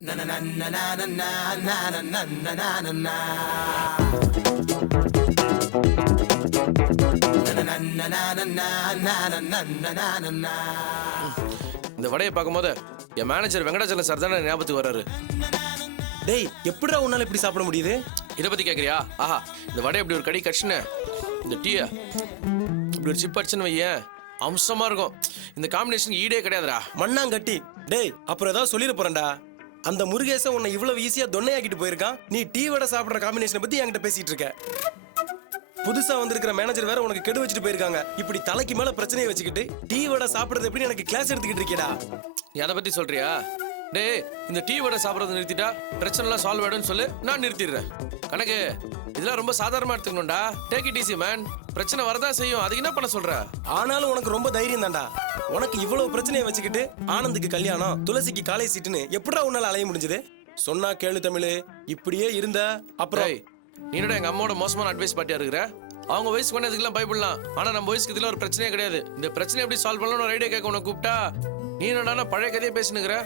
இந்த வடையை பார்க்கும்போது என் மேனேஜர் வெங்கடாச்சலம் சார் தானே ஞாபகத்துக்கு வர்றாரு. டேய் எப்படிடா உன்னால இப்படி சாப்பிட முடியுது? இதை பத்தி கேட்குறியா? ஆஹா, இந்த வடை இப்படி ஒரு கடி கடிச்சுன்னு இந்த டீயை இப்படி ஒரு சிப் அடிச்சுன்னு வையேன், அம்சமா இருக்கும். இந்த காம்பினேஷனுக்கு ஈடே கிடையாதுடா. மண்ணாங்கட்டி. டேய் அப்புறம் ஏதாவது சொல்லிட போறேன்டா. அந்த முருகேசன் உன்னை இவ்வளவு ஈஸியா தொன்னையாக்கிட்டு போயிருக்கான். நீ டீ வடை சாப்பிடுற காம்பினேஷனை பத்தி என்கிட்ட பேசிட்டு இருக்க. புதுசா வந்திருக்கிற மேனேஜர் வேற உனக்கு கெடு வச்சுட்டு போயிருக்காங்க. இப்படி தலைக்கு மேல பிரச்சனையை வச்சுக்கிட்டு டீ வடை சாப்பிடுறது எப்படி எனக்கு கிளாஸ் எடுத்துக்கிட்டு இருக்கேடா. நீ அதை பத்தி சொல்றியா? டேய் இந்த டீ வடை சாப்பிட்றத நிறுத்திட்டா பிரச்சனை எல்லாம் சால்வ் ஆயிடும்னு சொல்லு, நான் நிறுத்திடுறேன். கணக்கு இதெல்லாம் ரொம்ப சாதாரணமா எடுத்துக்கணும்டா. Take it easy man. பிரச்சனை வரதான் செய்யும், அதுக்கு என்ன பண்ண சொல்ற? ஆனாலும் உனக்கு ரொம்ப தைரியம் தான்டா. உனக்கு இவ்வளவு பிரச்சனையை வச்சுக்கிட்டு ஆனந்துக்கு கல்யாணம், துளசிக்கு காலை சீட்டுன்னு எப்படா உன்னால அலைய முடிஞ்சது? சொன்னா கேளு தமிழ். இப்படியே இருந்த அப்புறம் நீ என்னடா எங்க அம்மாவோட மோசமான அட்வைஸ் பாட்டியா இருக்கிற? அவங்க வயசுக்கு வேணா இதுக்கெல்லாம் பயப்படலாம், ஆனா நம்ம வயசுக்கு இதுல ஒரு பிரச்சனையே கிடையாது. இந்த பிரச்சனை எப்படி சால்வ் பண்ணலாம் ஒரு ஐடியா கேட்க உனக்கு கூப்பிட்டா நீ என்னடா பழைய கதையை பேசினுக்கிற?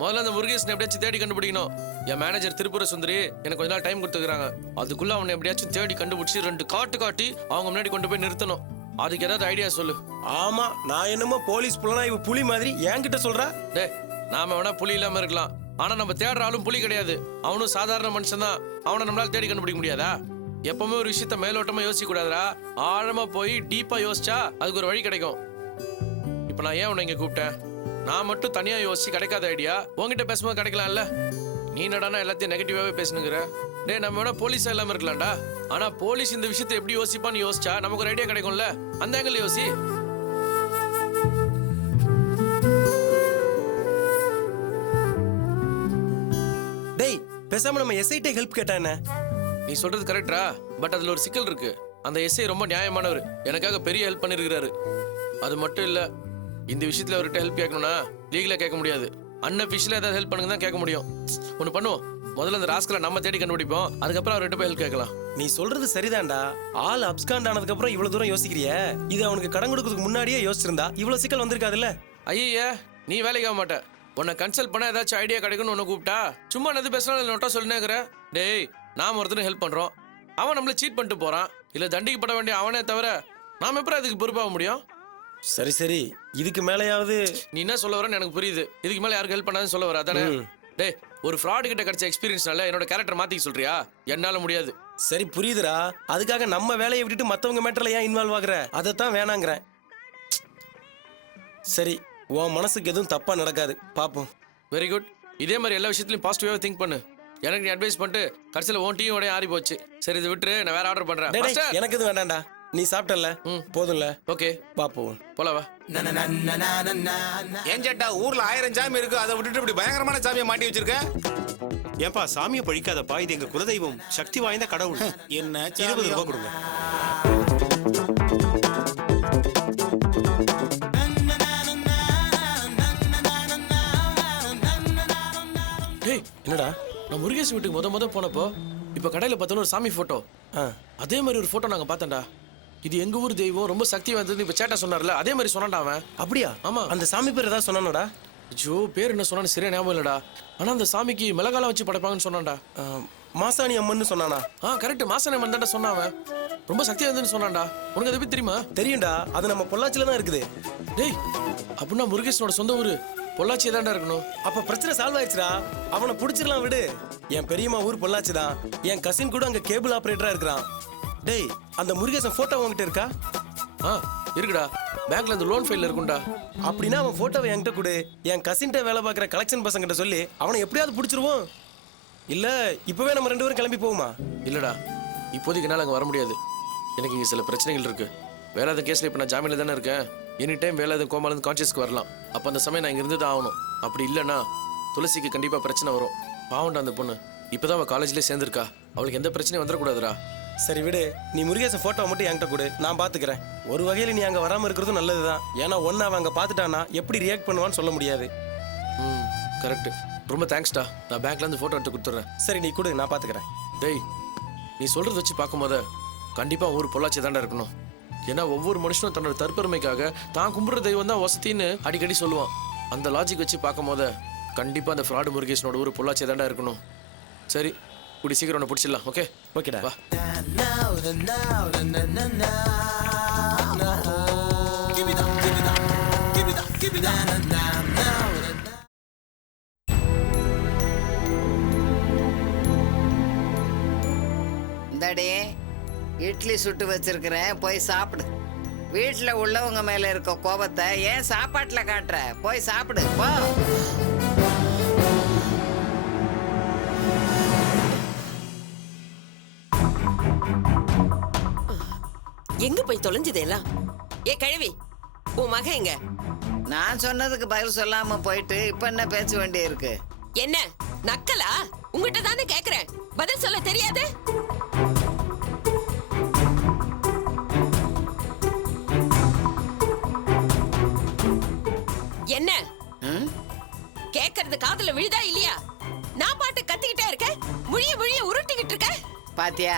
முதல்ல அந்த முருகேசன் எப்படியாச்சும் தேடி கண்டுபிடிக்கணும். என் மேனேஜர் திருப்புர சுந்தரி எனக்கு கொஞ்ச நாள் டைம் கொடுத்துக்கிறாங்க. அதுக்குள்ள அவனை எப்படியாச்சும் தேடி கண்டுபிடிச்சி 2 காட்டு காட்டி அவங்க முன்னாடி கொண்டு போய் நிறுத்தணும். அதுக்கு ஏதாவது ஐடியா சொல்லு. ஆமா, நான் என்னமோ போலீஸ் புலனாய்வு புலி மாதிரி என்கிட்ட சொல்றா. டே நாம வேணா புலி இல்லாம இருக்கலாம், ஆனா நம்ம தேடுற ஆளும் புலி கிடையாது. அவனும் சாதாரண மனுஷன் தான். அவனை நம்மளால தேடி கண்டுபிடிக்க முடியாதா? எப்பவுமே ஒரு விஷயத்த மேலோட்டமா யோசிக்க கூடாதுடா. ஆழமா போய் டீப்பா யோசிச்சா அதுக்கு ஒரு வழி கிடைக்கும். இப்ப நான் ஏன் உன்னை இங்க கூப்பிட்டேன்? நான் மட்டும் தனியா யோசிச்சு கிடைக்காத ஐடியா உங்ககிட்ட பேசும்போது கிடைக்கலாம்ல. நீ என்னடானா எல்லாத்தையும் நெகட்டிவாவே பேசுனுங்கிற. டே நம்ம வேணா போலீஸா இல்லாம இருக்கலாம்டா, ஆனா போலீஸ் இந்த விஷயத்தை எப்படி யோசிப்பான்னு யோசிச்சா நமக்கு ஒரு ஐடியா கிடைக்கும்ல. அந்த ஆங்கிள் யோசி. டேய் பேசாம நம்ம எஸ்ஐடி ஹெல்ப் கேட்டா என்ன? நீ சொல்றது கரெக்டா, பட் அதுல ஒரு சிக்கல் இருக்கு. அந்த எஸ்ஐ ரொம்ப நியாயமானவர், எனக்காக பெரிய ஹெல்ப் பண்ணிருக்கிறாரு. அது மட்டும் இல்ல, இந்த விஷயத்துல அவர்கிட்ட ஹெல்ப் கேட்கணும்னா லீகலா கேட்க முடியாது. அன்அபிஷியலா ஏதாவது ஹெல்ப் பண்ணுங்க தான் கேட்க முடியும். ஒண்ணு பண்ணுவோம், முதல்ல அந்த ராஸ்கலை நம்ம தேடி கண்டுபிடிப்போம், அதுக்கப்புறம் அவர்கிட்ட போய் ஹெல்ப் கேட்கலாம். நீ சொல்றது சரிதான்டா. ஆள் அப்ஸ்காண்ட் ஆனதுக்கு அப்புறம் இவ்வளவு தூரம் யோசிக்கிறிய. இது அவனுக்கு கடன் கொடுக்கறதுக்கு முன்னாடியே யோசிச்சிருந்தா இவ்வளவு சிக்கல் வந்திருக்காதுல்ல. ஐயா நீ வேலைக்கு ஆக மாட்ட. உன்னை கன்சல்ட் பண்ண ஏதாச்சும் ஐடியா கிடைக்கும்னு உன்னை கூப்பிட்டா சும்மா எது பேசினாலும் நோட்டா சொல்லினேங்கிற. டேய் நாம ஒருத்தரும் ஹெல்ப் பண்றோம், அவன் நம்மள சீட் பண்ணிட்டு போறான், இல்ல தண்டிக்கப்பட வேண்டிய அவனே தவிர நாம எப்படி அதுக்கு பொறுப்பாக முடியும்? சரி சரி, இதுக்கு மேலையாவது நீ என்ன சொல்ல வரன்னு எனக்கு புரியுது. இதுக்கு மேல யாருக்கு ஹெல்ப் பண்ணாதுன்னு சொல்ல வர அதானே? டேய் ஒரு ஃப்ராட் கிட்ட கிடைச்ச எக்ஸ்பீரியன்ஸ்னால என்னோட கேரக்டர் மாத்திக்க சொல்றியா? என்னால முடியாது. சரி புரியுதுடா. அதுக்காக நம்ம வேலையை விட்டுட்டு மத்தவங்க மேட்டர்ல ஏன் இன்வால்வ் ஆகுற? அதைத்தான் வேணாங்கிறேன். சரி உன் மனசுக்கு எதுவும் தப்பா நடக்காது, பாப்போம். Very good. இதே மாதிரி எல்லா விஷயத்துலயும் பாசிட்டிவா திங்க் பண்ணு. எனக்கு நீ அட்வைஸ் பண்ணிட்டு கடைசியில் உன் டீம் உடைய ஆறி போச்சு. சரி இதை விட்டு நான் வேற ஆர்டர் பண்றேன். எனக்கு இது வேண்டாம்டா, நீ சாப்பிட்டல போதும்ல. ஓகே பாப்போம், போலவா. ஏன் சேட்டா ஊர்ல 1000 சாமி இருக்கு, அதை விட்டுட்டு இப்படி பயங்கரமான சாமியை மாட்டி வச்சிருக்க? ஏன்பா சாமியை பழிக்காதப்பா, இது எங்க குலதெய்வம், சக்தி வாய்ந்த கடவுள். என்ன 20 ரூபாய் கொடுங்க. டேய் என்னடா? நான் முருகேஷ் வீட்டுக்கு முத போனப்போ இப்ப கடையில பார்த்தோன்னு ஒரு சாமி போட்டோ, அதே மாதிரி ஒரு போட்டோ நாங்க பார்த்தோம்டா. இது எங்க ஊர் தெய்வம், ரொம்ப சக்தி வாய்ந்தது. இப்ப சேட்டா சொன்னார்ல அதே மாதிரி சொன்னான்டா அவன். அப்படியா? ஆமா. அந்த சாமி பேர் ஏதாவது சொன்னானோடா? ஜோ பேர் என்ன சொன்னான்னு சரியா ஞாபகம் இல்லடா, ஆனா அந்த சாமிக்கு மிளகாலாம் வச்சு படைப்பாங்கன்னு சொன்னான்டா. மாசாணி அம்மன்னு சொன்னானா? கரெக்ட், மாசாணி அம்மன் தான்டா சொன்னான் அவன். ரொம்ப சக்தி வாய்ந்ததுன்னு சொன்னான்டா. உனக்கு அதை பத்தி தெரியுமா? தெரியும்டா, அது நம்ம பொள்ளாச்சியில தான் இருக்குது. டேய் அப்படின்னா முருகேஷனோட சொந்த ஊரு பொள்ளாச்சி தான்டா இருக்கணும். அப்ப பிரச்சனை சால்வ் ஆயிடுச்சுடா. அவனை புடிச்சிடலாம் விடு. என் பெரியம்மா ஊர் பொள்ளாச்சி தான். என் கசின் கூட அங்க கேபிள் ஆபரேட்டரா இருக்கிறான். டேய் அந்த முருகேசன் போட்டோ உங்ககிட்ட இருக்கா? இருக்குடா, பேங்க்ல இந்த லோன் ஃபைல்ல இருக்கும்டா. அப்படின்னா அவன் போட்டோவை என்கிட்ட கொடு. என் கசின்ட்ட வேலை பார்க்குற கலெக்ஷன் பசங்கிட்ட சொல்லி அவனை எப்படியாவது பிடிச்சிருவோம். இல்ல இப்பவே நம்ம 2 பேரும் கிளம்பி போகுமா? இல்லடா இப்போதைக்கு என்னால் அங்கே வர முடியாது. எனக்கு இங்கே சில பிரச்சனைகள் இருக்கு. வேலாத கேஸ்ல இப்போ நான் ஜாமீனில் தானே இருக்கேன். எனி டைம் வேலாத கோமாலேருந்து கான்சியஸ்க்கு வரலாம். அப்போ அந்த சமயம் நான் இங்கே இருந்து தான் ஆகணும். அப்படி இல்லைன்னா துளசிக்கு கண்டிப்பாக பிரச்சனை வரும். பாவண்டா அந்த பொண்ணு, இப்போதான் அவள் காலேஜ்லேயே சேர்ந்துருக்கா. அவளுக்கு எந்த பிரச்சனையும் வந்துடக்கூடாதுடா. சரி விடு, நீ முருகேசன் போட்டோ மட்டும் என்கிட்ட கொடு, நான் பாத்துக்கிறேன். ஒரு வகையில் நீ அங்கே வராமல் இருக்கிறதும் நல்லதுதான். ஏன்னா ஒன்று அவன் அங்கே பார்த்துட்டானா எப்படி ரியாக்ட் பண்ணுவான்னு சொல்ல முடியாது. கரெக்ட், ரொம்ப தேங்க்ஸ்டா. நான் பேங்க்லேருந்து ஃபோட்டோ எடுத்து கொடுத்துட்றேன். சரி நீ கொடு, நான் பார்த்துக்கிறேன். டேய் நீ சொல்கிறத வச்சு பார்க்கும்போது கண்டிப்பாக ஊர் பொள்ளாச்சி தாண்டா இருக்கணும். ஏன்னா ஒவ்வொரு மனுஷனும் தன்னோட தற்பெருமைக்காக தான் கும்பிட்ற தெய்வம் தான் வசதின்னு அடிக்கடி சொல்லுவான். அந்த லாஜிக் வச்சு பார்க்கும் போது கண்டிப்பா அந்த ஃப்ராடு முருகேஷனோட ஊர் பொள்ளாச்சி தாண்டா இருக்கணும். சரி, கூடி சீக்கிரம் ஒன்று பிடிச்சிடலாம். ஓகே, ஓகேடா. வா. இந்தாடி இட்லி சுட்டு வச்சிருக்கிறேன், போய் சாப்பிடு. வீட்டுல உள்ளவங்க மேல இருக்க கோபத்தை ஏன் சாப்பாட்டுல காட்டுற? போய் சாப்பிடு போ. எங்க போய் தொலைஞ்சது எல்லாம்? ஏ கழுவி, உன் மகன் எங்க? நான் சொன்னதுக்கு பதில் சொல்லாம போயிட்டு இப்ப என்ன பேச வேண்டிய இருக்கு? என்ன நக்கலா? உங்ககிட்ட தானே கேக்குறேன், பதில் சொல்ல தெரியாது? என்ன கேக்குறது காதுல விழுதா இல்லையா? நான் பாட்டு கத்திக்கிட்டே இருக்கேன், முழிய முழிய உருட்டிக்கிட்டு இருக்க. பாத்தியா,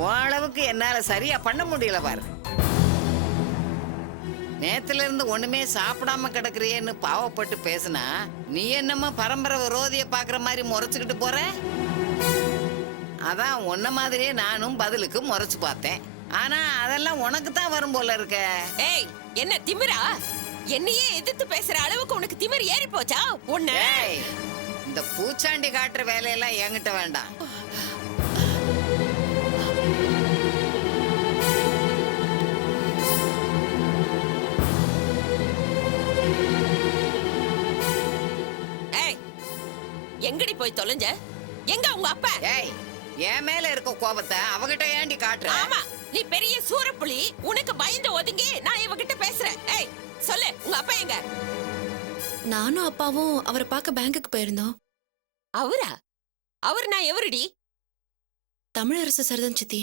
உன் அளவுக்கு என்னால சரியா பண்ண முடியல பாரு. நேத்துல இருந்து ஒண்ணுமே சாப்பிடாம கிடக்குறியேன்னு பாவப்பட்டு பேசுனா நீ என்னமோ பரம்பரை விரோதிய பாக்குற மாதிரி முறைச்சுக்கிட்டு போற. அதான் உன்ன மாதிரியே நானும் பதிலுக்கு முறைச்சு பார்த்தேன். ஆனா அதெல்லாம் உனக்கு தான் வரும் போல இருக்க. ஏய், என்ன திமிரா? என்னையே எதிர்த்து பேசுற அளவுக்கு உனக்கு திமிர் ஏறி போச்சா? உன்ன ஏய், இந்த பூச்சாண்டி காட்டுற வேலையெல்லாம் என்கிட்ட வேண்டாம். ஏய், எங்கடி போய் தொலைஞ்ச? எங்க உங்க அப்பா? ஏய், என் மேல இருக்க கோபத்தை அவகிட்ட ஏண்டி காட்டுற? ஆமா, நீ பெரிய சூரப்புலி, உனக்கு பயந்து ஒதுங்கி நான் இவகிட்ட பேசுறேன். ஏய் சொல்லு, உங்க அப்பா எங்க? நானும் அப்பாவும் அவரை பார்க்க பேங்குக்கு போயிருந்தோம். அவரா? அவர் நான் எவருடி? தமிழரசு சரிதான் சித்தி.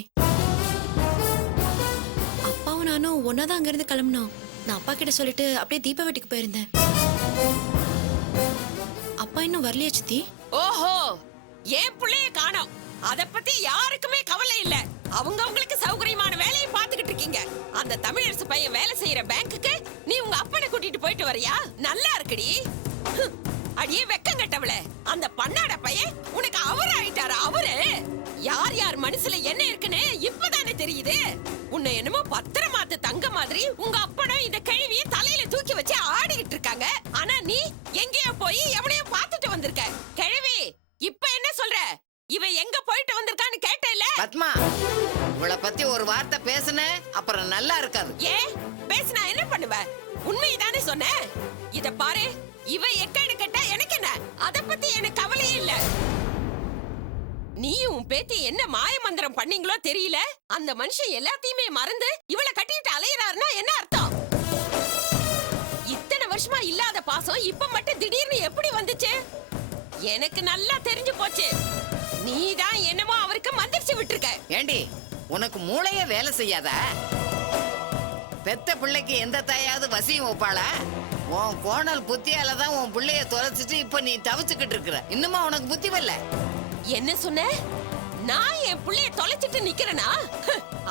அப்பாவும் நானும் ஒன்னாதான் அங்கிருந்து கிளம்பினோம். நான் அப்பா கிட்ட சொல்லிட்டு அப்படியே தீபா வீட்டுக்கு போயிருந்தேன். அப்பா இன்னும் வரலையா சித்தி? ஓஹோ, என் பிள்ளைய காணோம். அத பத்தி யாருக்குமே கவலை இல்ல. அவங்க உங்களுக்கு சௌகரியமான வேலையை பார்த்துக்கிட்டு இருக்கீங்க. அந்த தமிழரசு பையன் வேலை செய்யற பேங்குக்கு நீ உங்க அப்பனை கூட்டிட்டு போயிட்டு வரியா? நல்லா இருக்குடி. அடியே வெக்கம் கட்டவளே, அந்த பண்ணாட பையன் உனக்கு அவர் ஆயிட்டாரா? அவரு யார் யார் மனசுல என்ன இருக்குன்னு இப்பதானே தெரியுது. உன்னை என்னமோ பத்திரமாத்து தங்க மாதிரி உங்க அப்பனும் இந்த கேள்விய தலையில தூக்கி வச்சு ஆடிக்கிட்டு இருக்காங்க. ஆனா நீ எங்கேயோ போய் எவனையோ பார்த்துட்டு வந்திருக்க. கிழவி, இப்ப என்ன சொல்ற? இவ எங்க போயிட்டு வந்திருக்கான்னு கேட்டேல? பத்மா, இவளை பத்தி ஒரு வார்த்தை பேசுன அப்புறம் நல்லா இருக்காது. ஏன் பேசினா என்ன பண்ணுவ? உண்மைதானே சொன்னேன். இத பாரு, இவ எக்கேடு கேட்டா எனக்கு என்ன? அத பத்தி எனக்கு கவலையே இல்ல. நீயும் பேத்தி என்ன மாய மந்திரம் பண்ணீங்களோ தெரியல. அந்த மனுஷன் எல்லாத்தையுமே மறந்து இவளை கட்டிட்டு அலையறாருன்னா என்ன அர்த்தம்? இத்தனை வருஷமா இல்லாத பாசம் இப்ப மட்டும் திடீர்னு எப்படி வந்துச்சு? எனக்கு நல்லா தெரிஞ்சு போச்சு. நீதான் என்னமோ அவருக்கு மந்திரிச்சு விட்டுருக்க. ஏண்டி, உனக்கு மூளையே வேலை செய்யாதா? பெத்த பிள்ளைக்கு எந்த தாயாவது வசியம் வைப்பாளா? உன் கோணல் புத்தியால தான் உன் பிள்ளைய தொலைச்சிட்டு இப்ப நீ தவிச்சுக்கிட்டு இருக்கிற. இன்னுமா உனக்கு புத்தி வரல? என்ன சொன்ன? நான் என் புள்ளைய தொலைச்சிட்டு நிக்கிறேனா?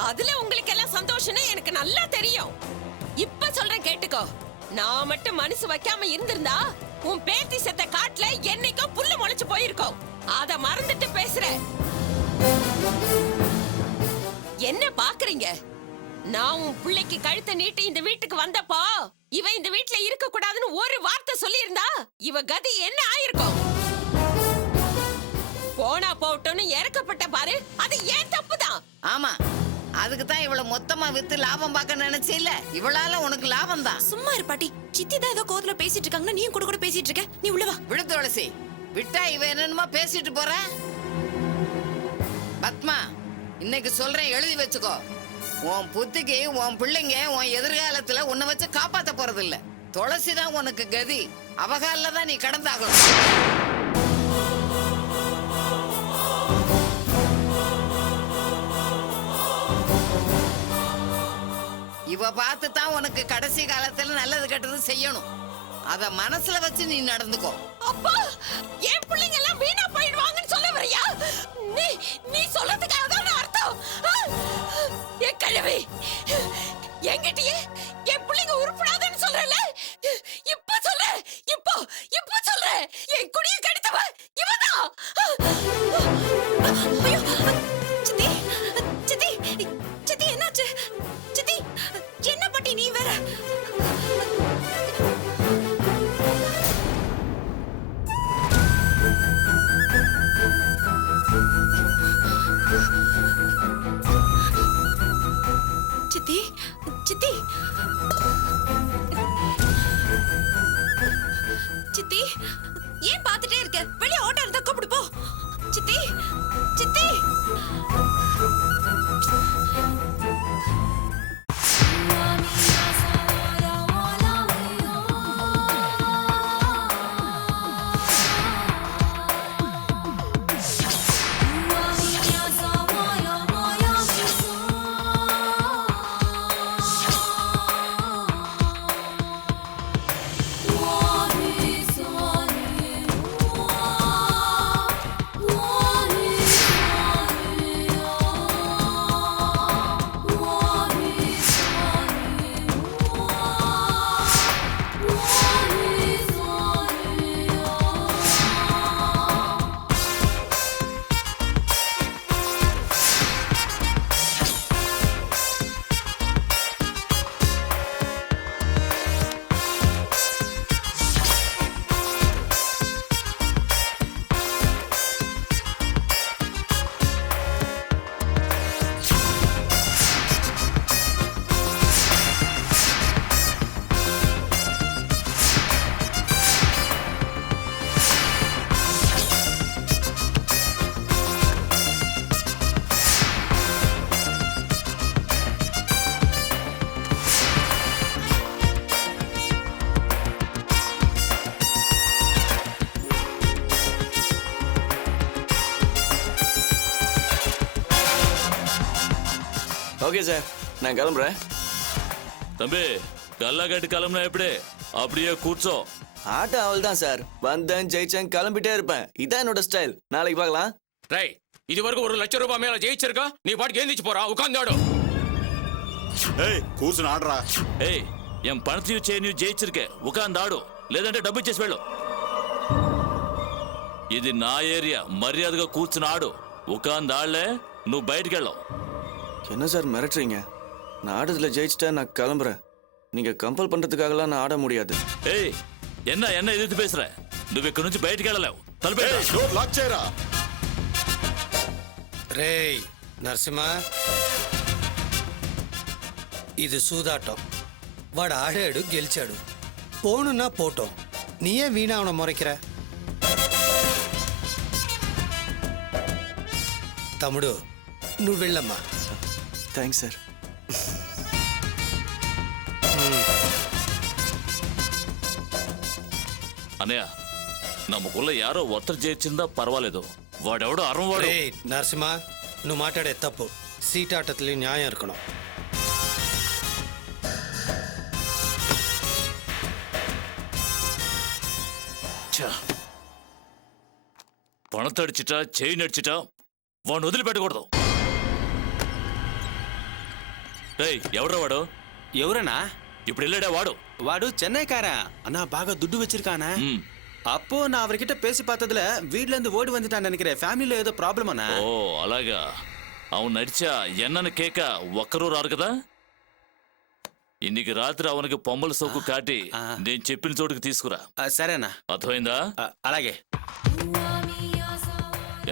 அதுல உங்களுக்கு எல்லாம் சந்தோஷம்னு எனக்கு நல்லா தெரியும். இப்ப சொல்றேன் கேட்டுக்கோ. நான் மட்டும் மனசு வைக்காம இருந்திருந்தா உன் பேத்தி செத்த காட்டுல என்னைக்கோ புல்லு முளைச்சு போயிருக்கோம். அத மறந்துட்டு பேசுற. என்ன பாக்குறீங்க? நான் உன் பிள்ளைக்கு கழுத்தை நீட்டி இந்த வீட்டுக்கு வந்தப்போ இவ இந்த வீட்டுல இருக்க கூடாதுன்னு ஒரு வார்த்தை சொல்லி இருந்தா இவ கதி என்ன ஆயிருக்கும்? போனா போட்டோன்னு இறக்கப்பட்ட பாரு, அது ஏன் தப்புதான். ஆமா, அதுக்கு தான் இவளை மொத்தமா வித்து லாபம் பார்க்க நினைச்சில்ல. இவளால உனக்கு லாபம் தான். சும்மா இரு பாட்டி. சித்தி தான் ஏதோ கோத்துல பேசிட்டு இருக்காங்கன்னா நீயும் கூட கூட பேசிட்டு இருக்க. நீ உள்ள வா. விடு துளசி, விட்டா இவ என்னமா பேசிட்டு போற. பத்மா, இன்னைக்கு சொல்றேன், எழுதி வச்சுக்கோ. உன் புத்திக்கு உன் பிள்ளைங்க உன் எதிர்காலத்துல உன்னை வச்சு காப்பாத்த போறது இல்ல. துளசி தான் உனக்கு கதி. அவகால தான் நீ கடந்தாகணும். இவ பார்த்து தான் உனக்கு கடைசி காலத்துல நல்லது கெட்டது செய்யணும். அத மனசுல வச்சு நீ நடந்துக்கோ. அப்பா, என் பிள்ளைங்க எல்லாம் வீணா போயிடுவாங்கன்னு சொல்ல வரியா? நீ சொல்றதுக்கு அதான அர்த்தம்? என் கழுவி, என்கிட்டயே என் பிள்ளைங்க உருப்படாதுன்னு சொல்றல. இப்ப சொல்ற, இப்போ சொல்ற, என் குடிய சித்தி சித்தி சித்தி ஏன் பார்த்துட்டே இருக்க? வெளியே ஆட்டோ இருந்தா கூப்பிடு போ. சித்தி சித்தி ஓகே சார், நான் கிளம்புறேன். தம்பி, கல்லா கட்டு கிளம்புனா எப்படி? அப்படியே கூச்சோ. ஆட்டம் அவள் தான் சார். வந்தேன், ஜெயிச்சேன், கிளம்பிட்டே இருப்பேன். இதான் என்னோட ஸ்டைல். நாளைக்கு பார்க்கலாம். ரைட், இது வரைக்கும் 1 லட்சம் ரூபாய் மேல ஜெயிச்சிருக்கா, நீ பாட்டுக்கு எழுந்திச்சு போறா, உட்கார்ந்து ஆடும். ஏய் கூர்ச்சுன்னு ஆடுறா. ஏய், என் பணத்தையும் செய்யணும் ஜெயிச்சிருக்க, உட்கார்ந்து ஆடு. లేదంటే డబ్బు ఇచ్చేసి వెళ్ళు. ఇది నా ఏరియా, మర్యాదగా కూర్చుని ఆడు. ఉకాంది ఆడలే నువ్వు బయటికి వెళ్ళవు. என்ன சார் மிரட்டுறீங்க? நான் ஆடுறதுல ஜெயிச்சிட்டா நான் கிளம்புறேன். நீங்க கம்பல் பண்றதுக்காகலாம் நான் ஆட முடியாது. ఏయ్, என்ன ఎదురు పేసురా? నువ్వు ఇక్కడి నుంచి బయటికి వెళ్ళలేవు. తలపే డోర్ లాక్ చేయరా. రేయ్ నరసింహ, ఇది సూదాటం. వాడు ఆడాడు, గెలిచాడు. పోనున్నా పోటం. నీయే వీణా அவனை முறைக்கிற? తమ్ముడు నువ్వు వెళ్ళమ్మా. Thanks sir. అన్నయ్య, నమ్మకుల్ల యారో ఒత్తరు చేయించిందా పర్వాలేదు. వాడెవడో అరవవాడు. రేయ్ నరసింహ, నువ్వు మాట్లాడే తప్పు. సీటాటத்துலயும் நியாயம் இருக்கணும். పణత అడిచిటా, చైన్ అడిచిటా వాడిని వదిలిపెట్టకూడదు. రేయ్, ఎవడో వాడు? ఎవరన్నా? ఇప్పుడు వెళ్ళాడా వాడు? వాడు చెన్నైக்காரன். அண்ணா பாக துட்டு வச்சிருக்கானே. அப்போ நான் அவர்கிட்ட பேசி பார்த்ததுல வீட்ல இருந்து ஓடி வந்துட்டான்னு நினைக்கிறேன். ஃபேமிலில ஏதோ ப்ராப்ளம் அண்ணா. ఓ అలాగా. అవును నడిచా ఎన్నను కేక ఒక్కరూ రారు కదా. ఇన్నికి రాత్రి అవనికి పొమ్మల సోకు కాటి నేను చెప్పిన చోటుకి తీసుకురా. సరేనా? అర్థమైందా? అలాగే.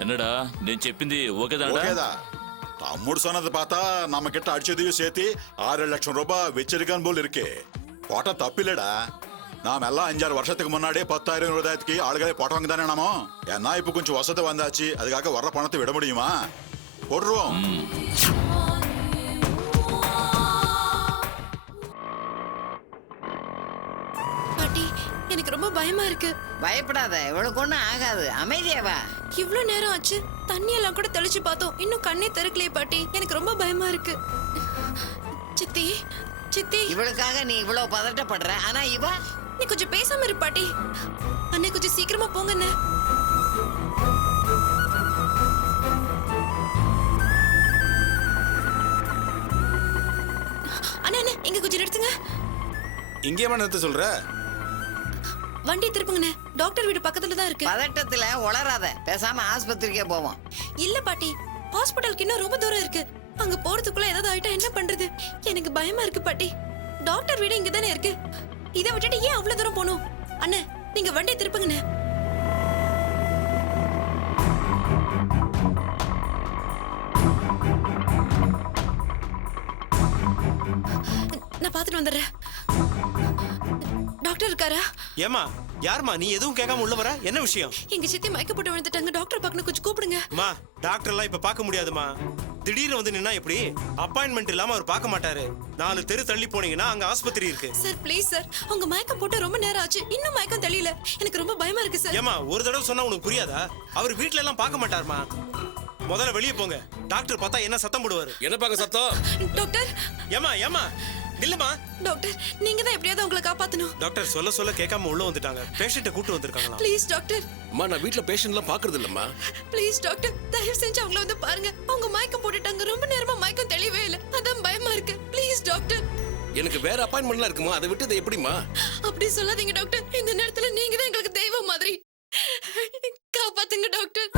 என்னடா నేను చెప్పింది ఓకేదాడా? ஓகேதா. தம்முடு சொன்னதை பார்த்தா நம்ம கிட்ட அடிச்சதையும் சேர்த்து 6 லட்சம் ரூபாய் வச்சிருக்கான் போல் இருக்கே. போட்டா தப்பில்லடா. நாம எல்லாம் 5-6 வருஷத்துக்கு முன்னாடியே 10,000 ரூபாய்க்கு ஆளுகளே போட்டவங்க தானே நாமோ. ஏன்னா இப்ப கொஞ்சம் வசதி வந்தாச்சு, அதுக்காக வர்ற பணத்தை விட முடியுமா? போடுறோம். பாட்டி, எனக்கு ரொம்ப பயமா இருக்கு. பயப்படாத, இவளுக்கு ஒண்ணும் ஆகாது. அமைதியா வா. இவ்ளோ நேரம் ஆச்சு, தண்ணி எல்லாம் கூட தெளிச்சு பார்த்தோம், இன்னும் கண்ணே திறக்கலையே பாட்டி. எனக்கு ரொம்ப பயமா இருக்கு. சித்தி சித்தி, இவளுக்காக நீ இவ்வளவு பதட்டப்படுற, ஆனா இவ நீ கொஞ்சம் பேசாம இரு பாட்டி. அண்ணே கொஞ்சம் சீக்கிரமா போங்க அண்ணே. அண்ணே அண்ணே, இங்க கொஞ்சம் நிறுத்துங்க. இங்கேயே நிறுத்த சொல்ற? வண்டி திருப்புங்கண்ணே. டாக்டர் வீடு பக்கத்துல தான் இருக்கு. பதட்டத்துல உளராத, பேசாம ஆஸ்பத்திரிக்கே போவோம். இல்ல பாட்டி, ஹாஸ்பிடலுக்கு இன்னும் ரொம்ப தூரம் இருக்கு. அங்க போறதுக்குள்ள ஏதாவது ஆயிட்டா என்ன பண்றது? எனக்கு பயமா இருக்கு பாட்டி. டாக்டர் வீடு இங்க தானே இருக்கு. இதை விட்டுட்டு ஏன் அவ்வளவு தூரம் போகணும்? அண்ணே, நீங்க வண்டி திருப்புங்கண்ணே. நான் பார்த்துட்டு வந்துடுறேன். டாக்டர் இருக்காரா? ஏமா யாருமா நீ எதுவும் கேட்காம உள்ள வர? என்ன விஷயம்? எங்க சித்தி மயக்க போட்டு விழுந்துட்டாங்க. டாக்டர் பார்க்கணும், கொஞ்சம் கூப்பிடுங்க. அம்மா டாக்டர் எல்லாம் இப்ப பார்க்க முடியாதுமா. திடீர்னு வந்து நின்னா எப்படி? அப்பாயின்மெண்ட் இல்லாம அவர் பார்க்க மாட்டாரு. 4 தெரு தள்ளி போனீங்கன்னா அங்க ஆஸ்பத்திரி இருக்கு. சார் ப்ளீஸ் சார், உங்க மயக்கம் போட்டு ரொம்ப நேரம் ஆச்சு, இன்னும் மயக்கம் தெரியல. எனக்கு ரொம்ப பயமா இருக்கு சார். ஏமா ஒரு தடவை சொன்னா உனக்கு புரியாதா? அவர் வீட்ல எல்லாம் பார்க்க மாட்டாருமா. முதல்ல வெளியே போங்க. டாக்டர் பார்த்தா என்ன சத்தம் போடுவாரு. என்ன பாக்க சத்தம்? டாக்டர் ஏமா இல்லம்மா. டாக்டர் நீங்க தான் எப்படியாவது உங்களை காப்பாத்தணும். டாக்டர் சொல்ல கேட்காம உள்ள வந்துட்டாங்க. பேஷண்ட்டை கூட்டு வந்திருக்காங்களா? Please doctor. அம்மா நான் வீட்ல பேஷண்ட்லாம் பாக்குறது இல்லம்மா. ப்ளீஸ் டாக்டர், தயவு செஞ்சு அவங்கள வந்து பாருங்க. அவங்க மயக்கம் போட்டுட்டாங்க, ரொம்ப நேரமா மயக்கம் தெளிவே இல்ல, அதான் பயமா இருக்கு. Please doctor. எனக்கு வேற அப்பாயின்மெண்ட்லாம் இருக்குமா, அதை விட்டு எப்படிமா? அப்படி சொல்லாதீங்க டாக்டர், இந்த நேரத்துல நீங்க தான் எங்களுக்கு தெய்வம் மாதிரி. காப்பாத்துங்க டாக்டர்.